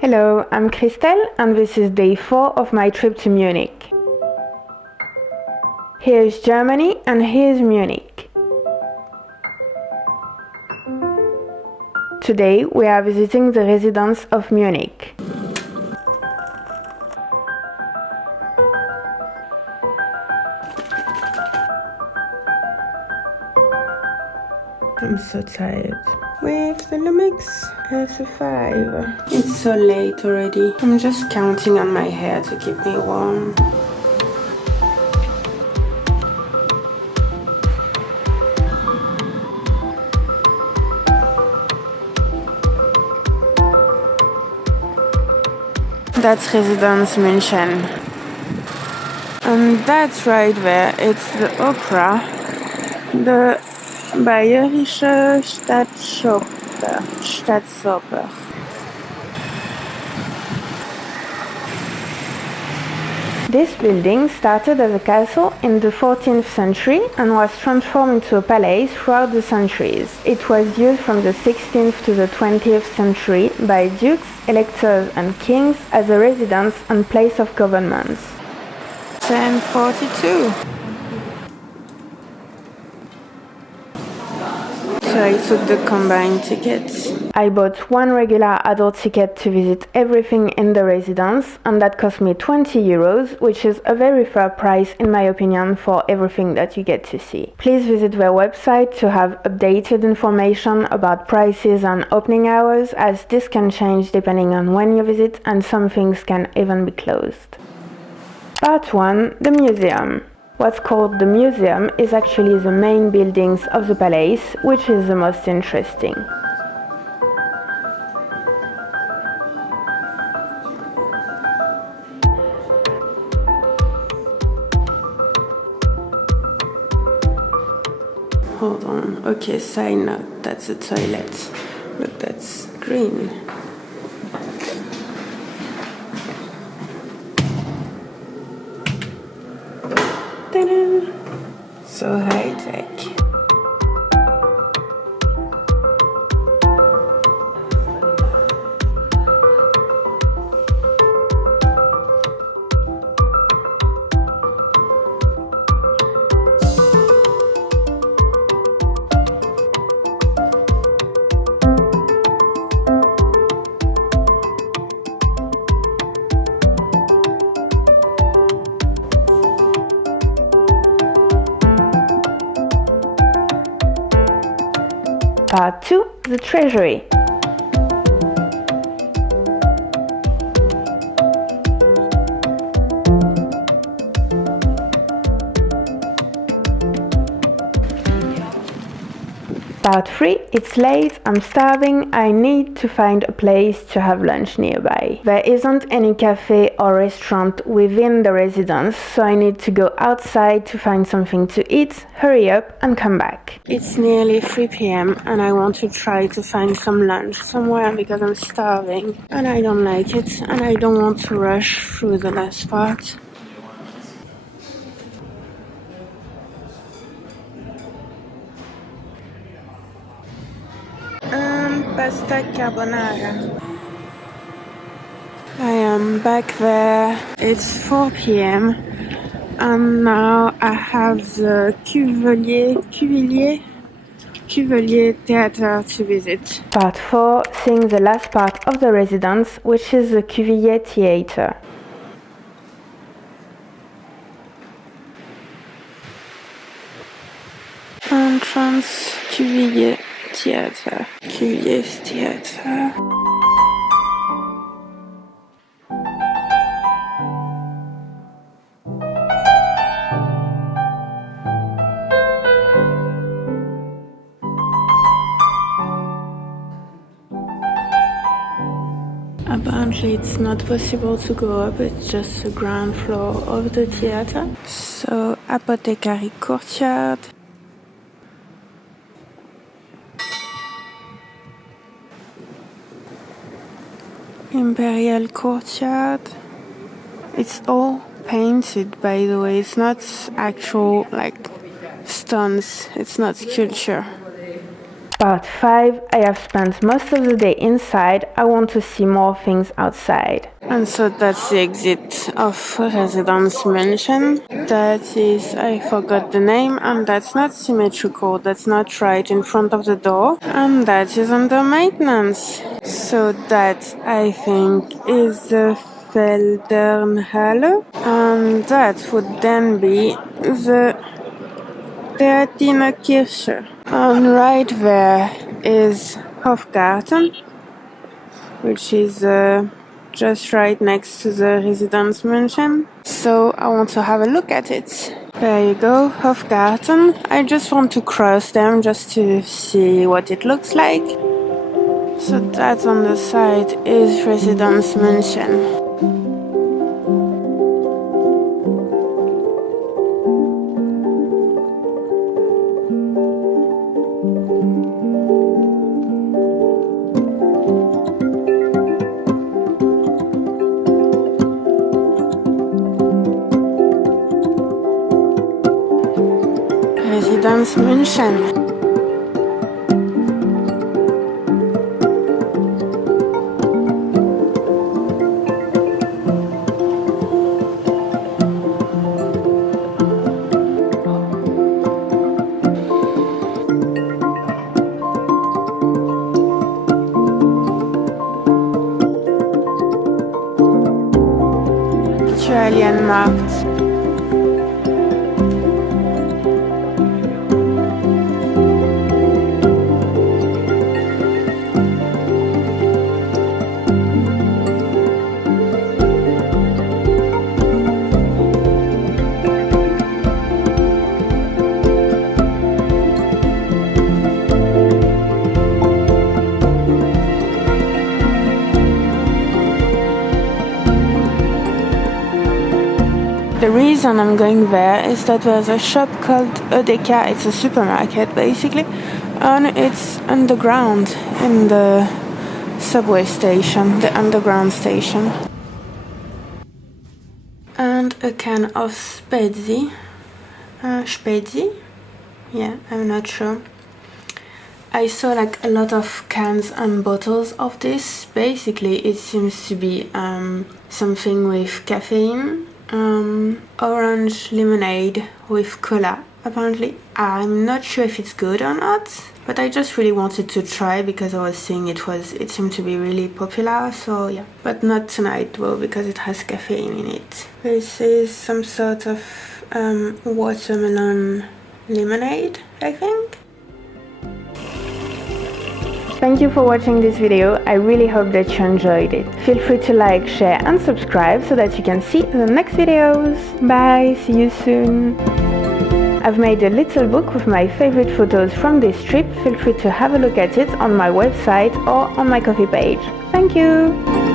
Hello, I'm Christelle and this is day 4 of my trip to Munich. Here's Germany and here's Munich. Today we are visiting the residence of Munich. I'm so tired. With the Lumix S5. It's so late already. I'm just counting on my hair to keep me warm. That's Residence München. And that's right there, it's the opera. The Bayerische Staatsoper. This building started as a castle in the 14th century and was transformed into a palace throughout the centuries. It was used from the 16th to the 20th century by dukes, electors and kings as a residence and place of government. 1042. So I took the combined tickets. I bought one regular adult ticket to visit everything in the residence, and that cost me 20 euros, which is a very fair price in my opinion for everything that you get to see. Please visit their website to have updated information about prices and opening hours, as this can change depending on when you visit and some things can even be closed. Part 1. The museum. What's called the museum is actually the main buildings of the palace, which is the most interesting. Hold on, okay, side note, that's a toilet. Look, that's green. Ta-da! So high tech. Part 2. The Treasury. Part 3. It's late, I'm starving, I need to find a place to have lunch nearby. There isn't any cafe or restaurant within the residence, so I need to go outside to find something to eat, hurry up and come back. It's nearly 3 p.m. and I want to try to find some lunch somewhere because I'm starving and I don't like it and I don't want to rush through the last part. Pasta carbonara. I am back there. It's 4 p.m. and now I have the Cuvelier Theatre to visit. Part 4, seeing the last part of the residence, which is the Cuvelier Theatre. Entrance Cuvelier Theatre. Cuveliers Theatre. Apparently it's not possible to go up, it's just the ground floor of the theatre. So, Apothecary Courtyard. Imperial Courtyard. It's all painted, by the way. It's not actual, like, stones. It's not sculpture. Part 5. I have spent most of the day inside. I want to see more things outside. And so that's the exit of Residence Mansion. That is, I forgot the name, and that's not symmetrical. That's not right in front of the door. And that is under maintenance. So that, I think, is the Feldernhalle. And that would then be the Theatinerkirche. And right there is Hofgarten, which is just right next to the Residence Mansion. So I want to have a look at it. There you go, Hofgarten. I just want to cross them just to see what it looks like. So that on the side is Residence Mansion. Residence München. Italienmarkt. The reason I'm going there is that there's a shop called Edeka. It's a supermarket basically, and it's underground in the subway station, the underground station. And a can of Spezi. Spezi? Yeah, I'm not sure. I saw like a lot of cans and bottles of this. Basically, it seems to be something with caffeine. Orange lemonade with cola, apparently. I'm not sure if it's good or not, but I just really wanted to try because I was seeing it seemed to be really popular, so yeah. But not tonight though, because it has caffeine in it. This is some sort of watermelon lemonade, I think. Thank you for watching this video. I really hope that you enjoyed it. Feel free to like, share and subscribe so that you can see the next videos. Bye, see you soon. I've made a little book with my favorite photos from this trip. Feel free to have a look at it on my website or on my Ko-fi page. Thank you!